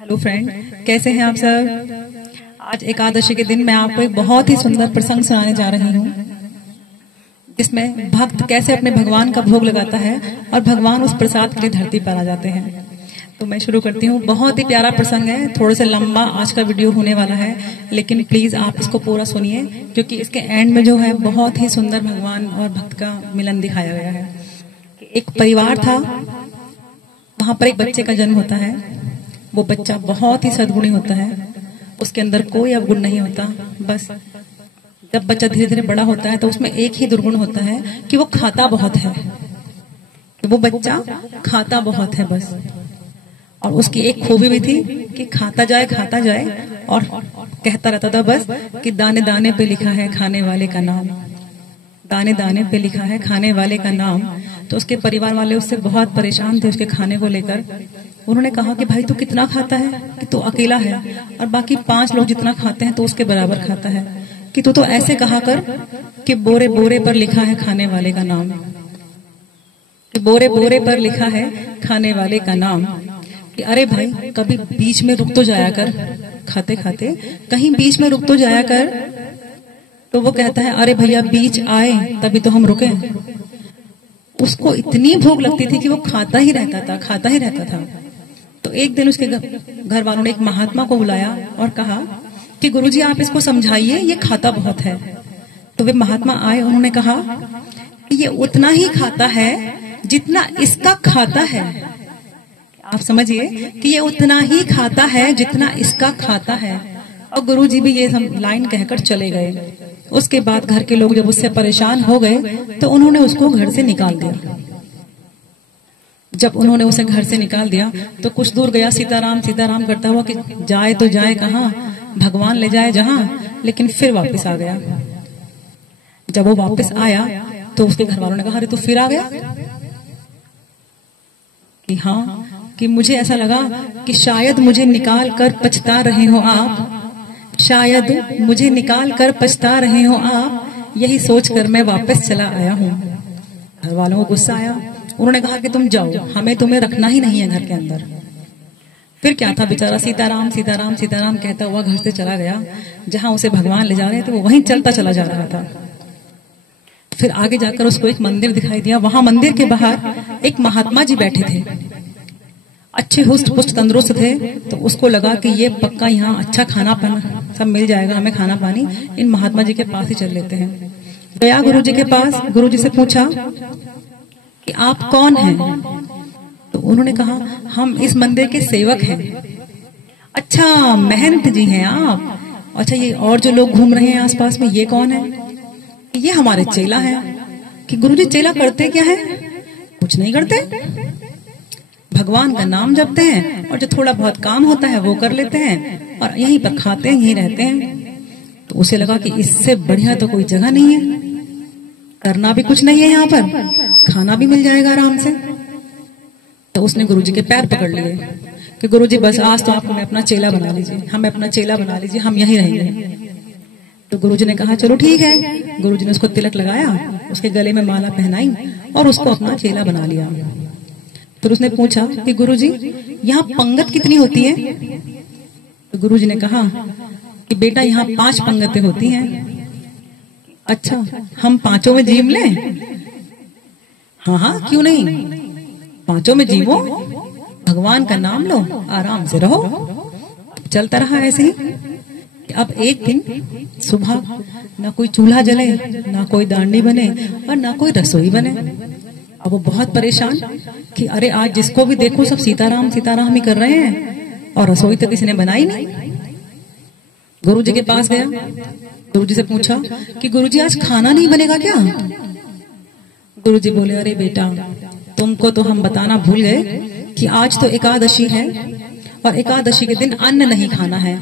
Hello friend, कैसे हैं आप सब। आज एकादशी के दिन मैं आपको एक बहुत ही सुंदर प्रसंग सुनाने जा रही हूँ, जिसमें भक्त कैसे अपने भगवान का भोग लगाता है और भगवान उस प्रसाद के लिए धरती पर आ जाते हैं। तो मैं शुरू करती हूँ। बहुत ही प्यारा प्रसंग है, थोड़ा सा लंबा आज का वीडियो होने वाला है, लेकिन प्लीज आप इसको पूरा सुनिए, क्योंकि इसके एंड में जो है बहुत ही सुंदर भगवान और भक्त का मिलन दिखाया गया है। एक परिवार था, वहां पर एक बच्चे का जन्म होता है। वो बच्चा बहुत ही सद्गुणी होता है, उसके अंदर कोई अवगुण नहीं होता। बस जब बच्चा धीरे धीरे बड़ा होता है तो उसमें एक ही दुर्गुण होता है कि वो खाता बहुत है, कि वो बच्चा खाता बहुत है बस। और उसकी एक खूबी भी थी कि खाता जाए और कहता रहता था बस कि दाने दाने पे लिखा है खाने वाले का नाम, दाने दाने पे लिखा है खाने वाले का नाम। तो उसके परिवार वाले उससे बहुत परेशान थे उसके खाने को लेकर। उन्होंने कहा कि भाई तू कितना खाता है, कि तू अकेला है और बाकी 5 लोग जितना खाते हैं तो उसके बराबर खाता है, कि तू तो ऐसे कहा कर कि बोरे बोरे पर लिखा है खाने वाले का नाम, कि बोरे बोरे पर लिखा है खाने वाले का नाम। कि अरे भाई कभी बीच में रुक तो जाया कर, खाते खाते कहीं बीच में रुक तो जाया कर। तो वो कहता है अरे भैया बीच आए तभी तो हम रुके। उसको इतनी भूख लगती थी कि वो खाता ही रहता था। तो एक दिन उसके घर वालों ने एक महात्मा को बुलाया और कहा कि गुरुजी आप इसको समझाइए, ये खाता बहुत है। तो वे महात्मा आए, उन्होंने कहा कि ये उतना ही खाता है जितना इसका खाता है। आप समझिए कि ये उतना ही खाता है जितना इसका खाता है। और गुरुजी भी ये लाइन कहकर चले गए। उसके बाद घर के लोग जब उससे परेशान हो गए तो उन्होंने उसको घर से निकाल दिया। जब उन्होंने उसे घर से निकाल दिया तो कुछ दूर गया सीताराम सीताराम करता हुआ कि जाए तो जाए कहाँ, भगवान ले जाए जहां। लेकिन फिर वापस आ गया। जब वो वापस आया तो उसके घर वालों ने कहा अरे तू फिर आ गया। कि हाँ, कि मुझे ऐसा लगा कि शायद मुझे निकाल कर पछता रहे हो आप, शायद मुझे निकाल कर पछता रहे हो आप, यही सोचकर मैं वापस चला आया हूँ। घर वालों को गुस्सा आया, उन्होंने कहा कि तुम जाओ, हमें तुम्हें रखना ही नहीं है घर के अंदर। फिर क्या था, बेचारा सीताराम सीताराम सीताराम कहता हुआ घर से चला गया। जहां उसे भगवान ले जा रहे थे वो वहीं चलता चला जा रहा था। फिर आगे जाकर उसको एक मंदिर दिखाई दिया। वहां मंदिर के बाहर एक महात्मा जी बैठे थे, अच्छे हुष्ट पुष्ट तंदुरुस्त थे। तो उसको लगा कि ये पक्का यहाँ अच्छा खाना पाना सब मिल जाएगा, हमें खाना पानी इन महात्मा जी के पास ही चल लेते हैं। गया गुरु जी के पास, गुरु जी से पूछा कि आप कौन हैं। तो उन्होंने कहा हम इस मंदिर के सेवक हैं। अच्छा महंत जी हैं आप, अच्छा ये और जो लोग घूम रहे हैं आसपास में ये कौन है। ये हमारे चेला है। कि गुरुजी चेला करते क्या है, कुछ नहीं करते, भगवान का नाम जपते हैं और जो थोड़ा बहुत काम होता है वो कर लेते हैं और यहीं पर खाते हैं, यहीं रहते हैं। तो उसे लगा कि इससे बढ़िया तो कोई जगह नहीं है, करना भी कुछ नहीं है, यहाँ पर खाना भी मिल जाएगा आराम से। तो उसने गुरुजी के पैर पकड़ लिए कि गुरुजी बस आज तो आप हमें अपना चेला बना लीजिए, हमें अपना चेला बना लीजिए, हम यहीं रहेंगे। तो गुरुजी ने कहा चलो ठीक है। गुरुजी ने उसको तिलक लगाया, उसके गले में माला पहनाई और उसको अपना चेला बना लिया। फिर उसने पूछा कि गुरुजी यहाँ पंगत कितनी होती है। तो गुरुजी ने कहा कि बेटा यहाँ 5 पंगतें होती हैं। अच्छा हम 5 में जीव लें। हाँ हाँ क्यों नहीं, 5 में जीवो, भगवान का नाम लो, आराम से रहो। चलता रहा ऐसे ही। अब एक दिन सुबह ना कोई चूल्हा जले, ना कोई दांडी बने और ना कोई रसोई बने। अब वो बहुत परेशान कि अरे आज जिसको भी देखो सब सीताराम सीताराम ही कर रहे हैं और रसोई तो किसी ने बनाई नहीं। गुरुजी के पास गया, गुरुजी से पूछा कि गुरुजी आज खाना नहीं बनेगा क्या। गुरुजी बोले अरे बेटा तुमको तो हम बताना भूल गए कि आज तो एकादशी है और एकादशी के दिन अन्न नहीं खाना है।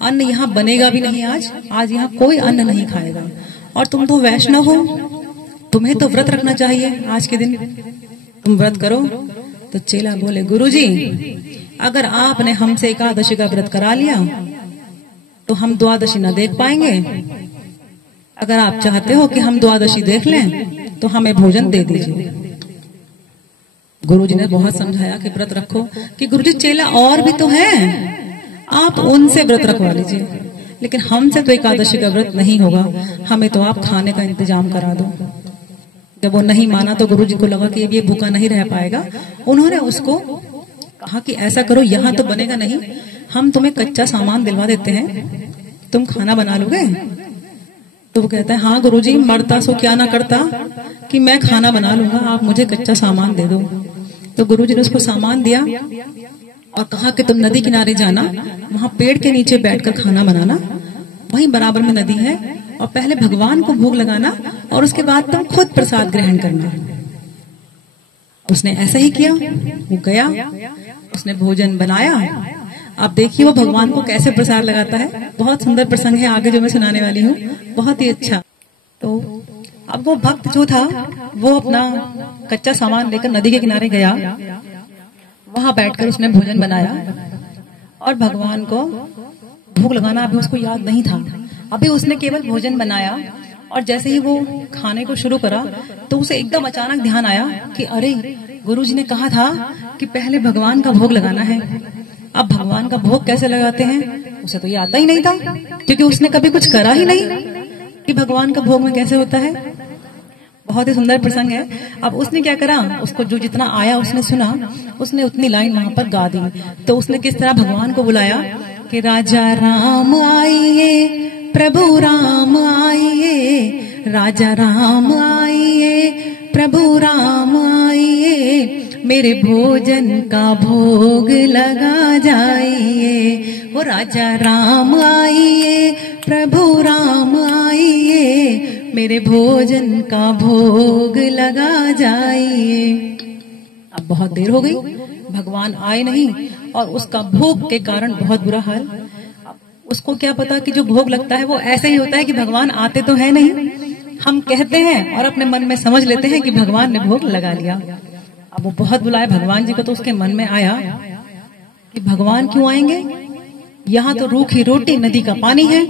अन्न यहाँ बनेगा भी नहीं, आज यहाँ कोई अन्न नहीं खाएगा। और तुम तो वैष्णव हो, तुम्हें तो व्रत रखना चाहिए, आज के दिन तुम व्रत करो। तो चेला बोले गुरुजी अगर आपने हमसे एकादशी का व्रत करा लिया तो हम द्वादशी न देख पाएंगे। अगर आप चाहते हो कि हम द्वादशी देख लें तो हमें भोजन दे दीजिए। गुरुजी ने बहुत समझाया कि व्रत रखो, कि गुरुजी चेला और भी तो हैं, आप उनसे व्रत रखवा लीजिए, लेकिन हमसे तो एकादशी का व्रत नहीं होगा, हमें तो आप खाने का इंतजाम करा दो। जब वो नहीं माना तो गुरुजी को लगा कि ये भूखा नहीं रह पाएगा। उन्होंने उसको कहा कि ऐसा करो, यहाँ तो बनेगा नहीं, हम तुम्हें कच्चा सामान दिलवा देते हैं, तुम खाना बना लोगे? तो वो कहता है हाँ गुरुजी, मरता सो क्या ना करता कि मैं खाना बना लूंगा, आप मुझे कच्चा सामान दे दो। तो गुरुजी ने उसको सामान दिया और कहा कि तुम नदी किनारे जाना, वहां पेड़ के नीचे बैठकर खाना बनाना, वहीं बराबर में नदी है, और पहले भगवान को भोग लगाना और उसके बाद तुम खुद प्रसाद ग्रहण करना। उसने ऐसा ही किया, वो गया, उसने भोजन बनाया। आप देखिए वो भगवान को कैसे प्रसाद लगाता है। बहुत सुंदर प्रसंग है आगे जो मैं सुनाने वाली हूँ, बहुत ही अच्छा। तो अब वो भक्त जो था वो अपना कच्चा सामान लेकर नदी के किनारे गया, वहां बैठकर उसने भोजन बनाया और भगवान को भोग लगाना अभी उसको याद नहीं था। अभी उसने केवल भोजन बनाया और जैसे ही वो खाने को शुरू करा तो उसे एकदम अचानक ध्यान आया कि अरे गुरुजी ने कहा था कि पहले भगवान का भोग लगाना है। अब भगवान का भोग कैसे लगाते हैं उसे तो ये आता ही नहीं था, क्योंकि उसने कभी कुछ करा ही नहीं कि भगवान का भोग में कैसे होता है। बहुत ही सुंदर प्रसंग है। अब उसने क्या करा, उसको जो जितना आया उसने सुना, उसने उतनी लाइन वहां पर गा दी। तो उसने किस तरह भगवान को बुलाया कि राजा राम आइए, प्रभु राम आइए, राजा राम आइए, प्रभु राम आइए, मेरे भोजन का भोग लगा जाइए। वो राजा राम आइए, प्रभु राम आइए, मेरे भोजन का भोग लगा जाइए। अब बहुत देर हो गई, भगवान आए नहीं और उसका भोग के कारण बहुत बुरा हाल। उसको क्या पता कि जो भोग लगता है वो ऐसे ही होता है कि भगवान आते तो है नहीं, हम कहते हैं और अपने मन में समझ लेते हैं कि भगवान ने भोग लगा लिया। अब वो बहुत बुलाया भगवान जी को, तो उसके मन में आया कि भगवान क्यों आएंगे, यहाँ तो रूखी रोटी नदी का पानी है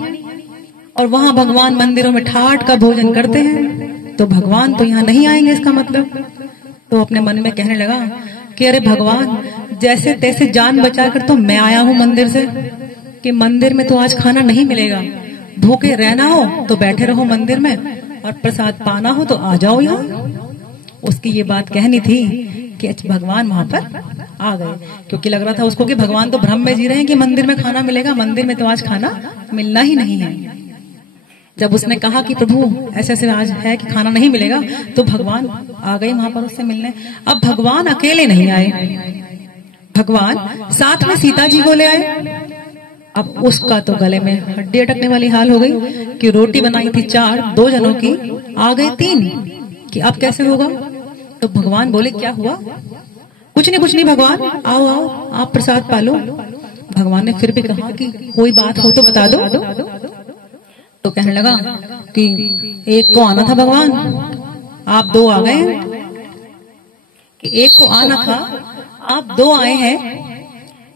और वहां भगवान मंदिरों में ठाट का भोजन करते हैं, तो भगवान तो यहाँ नहीं आएंगे इसका मतलब। तो अपने मन में कहने लगा कि अरे भगवान, जैसे तैसे जान बचाकर तो मैं आया हूँ मंदिर से, कि मंदिर में तो आज खाना नहीं मिलेगा, भूखे रहना हो तो बैठे रहो मंदिर में और प्रसाद पाना हो तो आ जाओ यहाँ। उसकी ये बात कहनी थी कि भगवान वहां पर आ गए, क्योंकि लग रहा था उसको कि भगवान तो भ्रम में जी रहे हैं कि मंदिर में खाना मिलेगा, मंदिर में तो आज खाना मिलना ही नहीं है। जब उसने कहा कि प्रभु ऐसे ऐसे आज है कि खाना नहीं मिलेगा, तो भगवान आ गए वहां पर उससे मिलने। अब भगवान अकेले नहीं आए, भगवान साथ में सीता जी को ले आए। अब उसका तो गले में हड्डी अटकने वाली हाल हो गई कि रोटी बनाई थी 4, 2 जनों की, आ गए 3, कि अब कैसे होगा। तो भगवान बोले क्या हुआ, कुछ नहीं भगवान, आओ आओ आप प्रसाद पालो। भगवान ने फिर भी कहा कि कोई बात हो तो बता दो। तो कहने लगा कि एक को आना था भगवान, आप 2 आ गए, कि एक को आना था आप 2 आए हैं,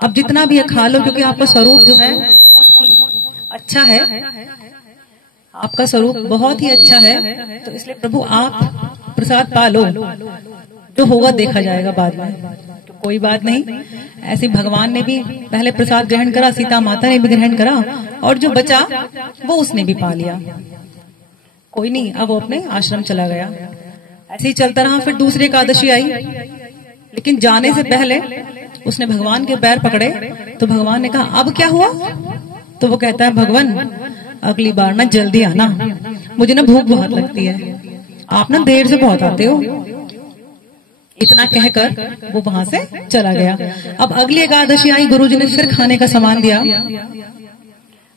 अब जितना भी खा लो, क्योंकि आपका स्वरूप जो है अच्छा है, आपका स्वरूप बहुत ही अच्छा है, तो इसलिए प्रभु आप प्रसाद पा लो, जो होगा देखा जाएगा बाद में। तो कोई बात नहीं, ऐसे भगवान ने भी पहले प्रसाद ग्रहण करा, सीता माता ने भी ग्रहण करा, और जो बचा वो उसने भी पा लिया। कोई नहीं, अब वो अपने आश्रम चला गया। ऐसे ही चलता रहा। फिर दूसरी एकादशी आई, लेकिन जाने से पहले उसने भगवान के पैर पकड़े। तो भगवान ने कहा अब क्या हुआ। तो वो कहता है भगवान अगली बार ना जल्दी आना, मुझे ना भूख बहुत लगती है, आप ना देर से बहुत आते हो। इतना कहकर वो वहां से चला गया। अब अगली एकादशी आई, गुरुजी ने फिर खाने का सामान दिया।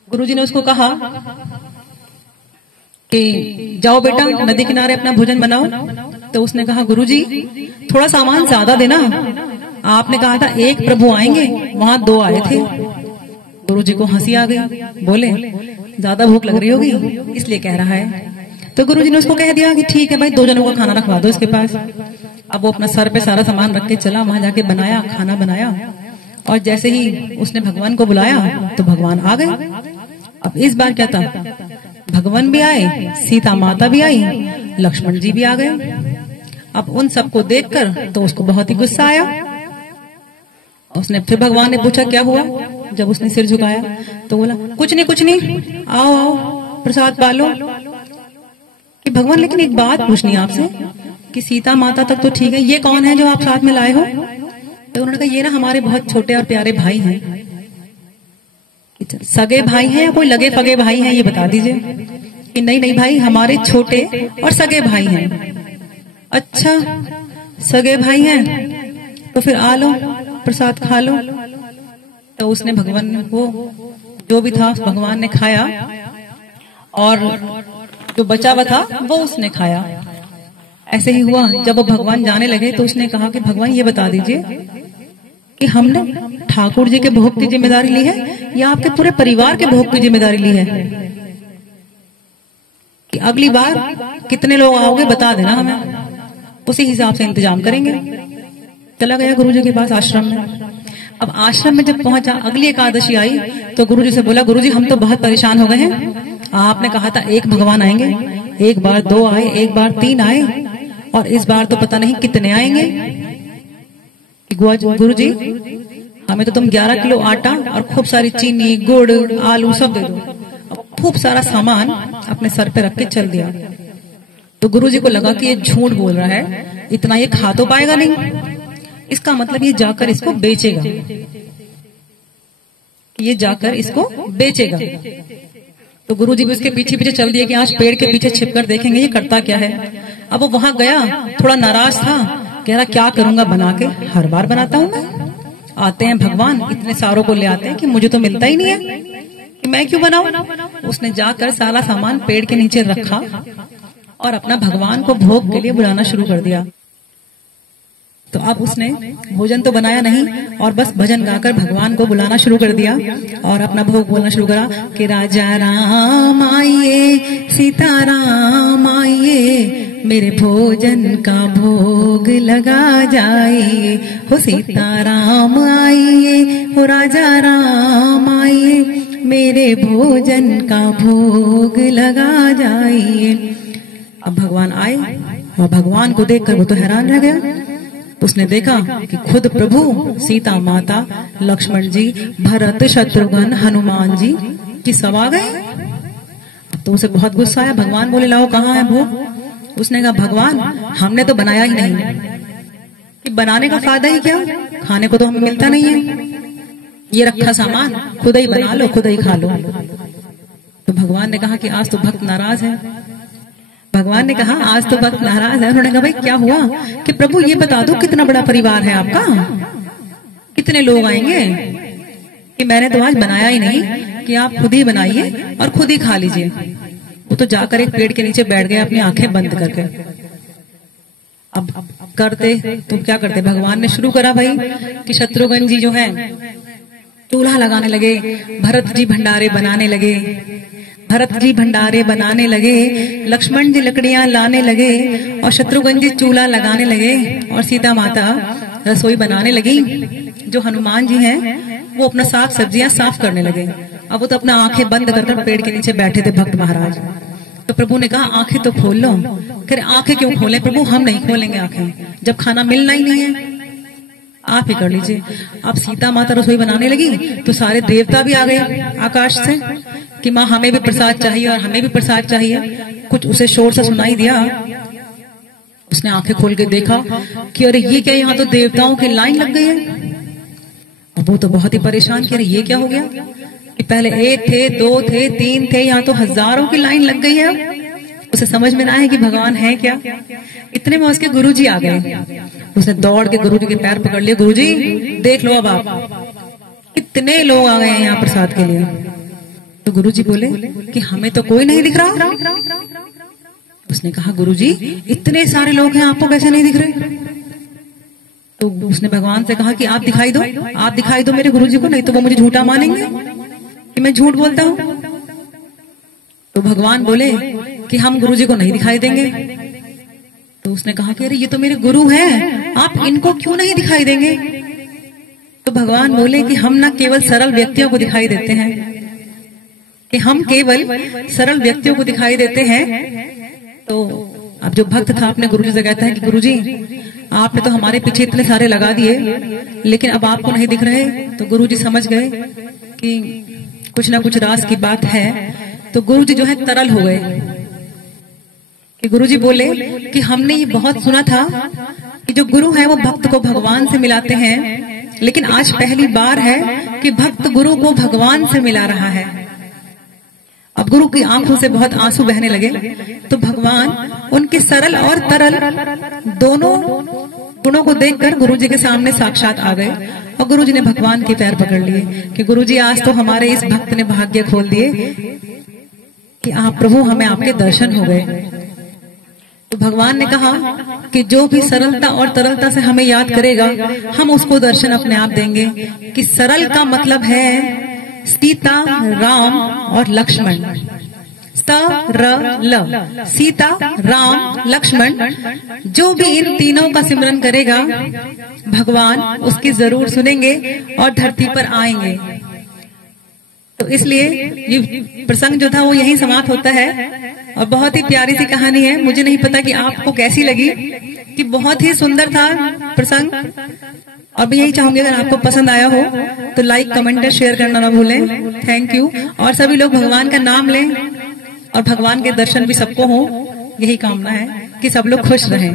गुरुजी ने उसको कहा कि जाओ बेटा नदी किनारे अपना भोजन बनाओ। तो उसने कहा गुरुजी थोड़ा सामान ज्यादा देना, आपने कहा था 1 प्रभु आएंगे, वहां 2 आए थे। गुरुजी को हंसी आ गई, बोले ज्यादा भूख लग रही होगी इसलिए कह रहा है। तो गुरुजी ने उसको कह दिया कि ठीक है भाई 2 जनों का खाना रखवा दो इसके पास। अब वो अपना सर पे सारा सामान रख के चला, वहां जाके बनाया, खाना बनाया, और जैसे ही उसने भगवान को बुलाया तो भगवान आ गए। अब इस बार क्या था, भगवान भी आए, सीता माता भी आई, लक्ष्मण जी भी आ गए। अब उन सबको देखकर तो उसको बहुत ही गुस्सा आया। उसने फिर भगवान ने पूछा क्या हुआ। जब उसने सिर झुकाया तो बोला कुछ नहीं, आओ आओ प्रसाद पालो। कि भगवान लेकिन एक बात पूछनी है आपसे कि सीता माता तक तो ठीक है, ये कौन है जो आप साथ में लाए हो। तो उन्होंने कहा ये ना हमारे बहुत छोटे और प्यारे भाई हैं। सगे भाई हैं या कोई लगे फगे भाई हैं, ये बता दीजिए। कि नहीं भाई, हमारे छोटे और सगे भाई हैं। अच्छा सगे भाई हैं तो फिर आ लो प्रसाद खा लो। तो उसने भगवान को जो भी था भगवान ने खाया और जो बचा हुआ था वो उसने खाया। ऐसे ही हुआ जब वो भगवान जाने लगे तो उसने कहा कि भगवान ये बता दीजिए कि हमने ठाकुर जी के भोग की जिम्मेदारी ली है या आपके पूरे परिवार के भोग की जिम्मेदारी ली है। कि अगली बार कितने लोग आओगे बता देना हमें, उसी हिसाब से इंतजाम करेंगे। चला गया गुरुजी के पास आश्रम में। अब आश्रम में जब पहुंचा, अगली एकादशी आई तो गुरुजी से बोला गुरुजी हम तो बहुत परेशान हो गए हैं। आपने कहा था एक भगवान आएंगे, एक बार 2 आए, एक बार 3 आए और इस बार तो पता नहीं कितने आएंगे। गुरुजी हमें तो तुम 11 किलो आटा और खूब सारी चीनी गुड़ आलू सब दे दो। खूब सारा सामान अपने सर पे रख के चल दिया। तो गुरुजी को लगा कि ये झूठ बोल रहा है, इतना ये खा तो पाएगा नहीं, इसका मतलब ये जाकर इसको बेचेगा, ये जाकर इसको बेचेगा। तो गुरुजी भी उसके पीछे पीछे चल दिए कि आज पेड़ के पीछे छिपकर देखेंगे ये करता क्या है। अब वो वहां गया, थोड़ा नाराज था, कह रहा क्या करूंगा बना के, हर बार बनाता हूं मैं, आते हैं भगवान इतने सारों को ले आते हैं कि मुझे तो मिलता ही नहीं है कि मैं क्यों बनाऊं। उसने जाकर सारा सामान पेड़ के नीचे रखा और अपना भगवान को भोग के लिए बुलाना शुरू कर दिया। तो अब उसने भोजन तो बनाया नहीं और बस भजन गाकर भगवान को बुलाना शुरू कर दिया और अपना भोग बोलना शुरू करा कि राजा राम आइए, सीता राम आइए, मेरे भोजन का भोग लगा जाइए। हो सीता राम आइए, हो राजा राम आइए, मेरे भोजन का भोग लगा जाइए। अब भगवान आए और भगवान को देखकर वो तो हैरान रह गया। उसने देखा कि खुद प्रभु, सीता माता, लक्ष्मण जी, भरत, शत्रुघ्न, हनुमान जी की सब आ गए। तो उसे बहुत गुस्सा आया। भगवान बोले लाओ कहाँ है भोग। उसने कहा भगवान हमने तो बनाया ही नहीं, कि बनाने का फायदा ही क्या, खाने को तो हमें मिलता नहीं है, ये रखा सामान खुद ही बना लो खुद ही खा लो। तो भगवान ने कहा कि आज तो भक्त नाराज है। भगवान ने कहा आज तो भक्त नाराज है। उन्होंने कहा भाई क्या हुआ। कि प्रभु ये बता दो कितना बड़ा परिवार है आपका, कितने लोग आएंगे। कि मैंने तो आज बनाया ही नहीं, कि आप खुद ही बनाइए और खुद ही खा लीजिए। वो तो जाकर एक पेड़ के नीचे बैठ गए अपनी आंखें बंद करके। अब करते तो क्या करते, भगवान ने शुरू करा भाई कि शत्रुघ्न जी जो है चूल्हा लगाने लगे, भरत जी भंडारे बनाने लगे, भरत जी भंडारे बनाने लगे, लक्ष्मण जी लकड़ियां लाने लगे और शत्रुघ्न जी चूल्हा लगाने लगे और सीता माता रसोई बनाने लगी। जो हनुमान जी हैं वो अपना साग सब्जियां साफ करने लगे। अब वो तो अपना आंखें बंद कर पेड़ के नीचे बैठे थे भक्त महाराज। तो प्रभु ने कहा आंखें तो खोल लो। फिर आंखें क्यों खोलें प्रभु, हम नहीं खोलेंगे आंखें, जब खाना मिलना ही नहीं है आप ही कर लीजिए। अब सीता माता रसोई बनाने लगी तो सारे देवता भी आ गए आकाश से कि माँ हमें भी प्रसाद चाहिए और हमें भी प्रसाद चाहिए। कुछ उसे शोर सा सुनाई दिया। उसने आंखें खोल के देखा कि अरे ये क्या, यहाँ तो देवताओं की लाइन लग गई है। वो तो बहुत ही परेशान कि अरे ये क्या हो गया कि पहले 1 थे, 2 थे, 3 थे, यहाँ तो हजारों की लाइन लग गई है। उसे समझ में ना आए कि भगवान है क्या। इतने में उसके गुरुजी आ गए। उसने दौड़ के गुरुजी के पैर पकड़ लिए, गुरुजी देख लो अब आप कितने लोग आ गए हैं यहाँ प्रसाद के लिए। तो गुरुजी बोले कि हमें तो कोई नहीं दिख रहा। उसने कहा गुरुजी इतने सारे लोग हैं आपको कैसे नहीं दिख रहे। तो उसने भगवान से कहा कि आप दिखाई दो, आप दिखाई दो मेरे गुरुजी को, नहीं तो वो मुझे झूठा मानेंगे कि मैं झूठ बोलता हूँ। तो भगवान बोले कि हम गुरुजी को नहीं दिखाई देंगे। तो उसने कहा कि अरे ये तो मेरे गुरु हैं, आप इनको क्यों नहीं दिखाई देंगे। तो भगवान बोले कि हम ना केवल सरल व्यक्तियों को दिखाई देते हैं, कि हम केवल सरल व्यक्तियों को दिखाई देते हैं। तो अब जो भक्त था अपने गुरुजी से कहता है कि गुरुजी आपने तो हमारे पीछे इतने सारे लगा दिए, लेकिन अब आपको नहीं दिख रहे। तो गुरुजी समझ गए कि कुछ ना कुछ राज की बात है। तो गुरुजी जो है तरल हो गए कि गुरुजी बोले कि हमने ये बहुत सुना था कि जो गुरु है वो भक्त को भगवान से मिलाते हैं, लेकिन आज पहली बार है कि भक्त गुरु को भगवान से मिला रहा है। अब गुरु की आंखों से बहुत आंसू बहने लगे। तो भगवान उनके सरल और तरल दोनों गुणों को देखकर गुरुजी के सामने साक्षात आ गए और गुरुजी ने भगवान के पैर पकड़ लिए कि गुरुजी आज तो हमारे इस भक्त ने भाग्य खोल दिए कि आप प्रभु हमें आपके दर्शन हो गए। तो भगवान ने कहा कि जो भी सरलता और तरलता से हमें याद करेगा हम उसको दर्शन अपने आप देंगे। कि सरल का मतलब है सीता, राम और लक्ष्मण। सरल, सीता, राम, लक्ष्मण, जो भी इन तीनों का सिमरन करेगा भगवान उसकी जरूर सुनेंगे और धरती पर आएंगे। तो इसलिए ये प्रसंग जो था वो यहीं समाप्त होता है और बहुत ही प्यारी सी कहानी है। मुझे नहीं पता कि आपको कैसी लगी, कि बहुत ही सुंदर था प्रसंग। और मैं यही चाहूंगी अगर आपको पसंद आया हो तो लाइक, कमेंट और शेयर करना ना भूलें। Thank you. और सभी लोग भगवान का नाम लें और भगवान के दर्शन भी सबको हो, यही कामना है कि सब लोग खुश रहें।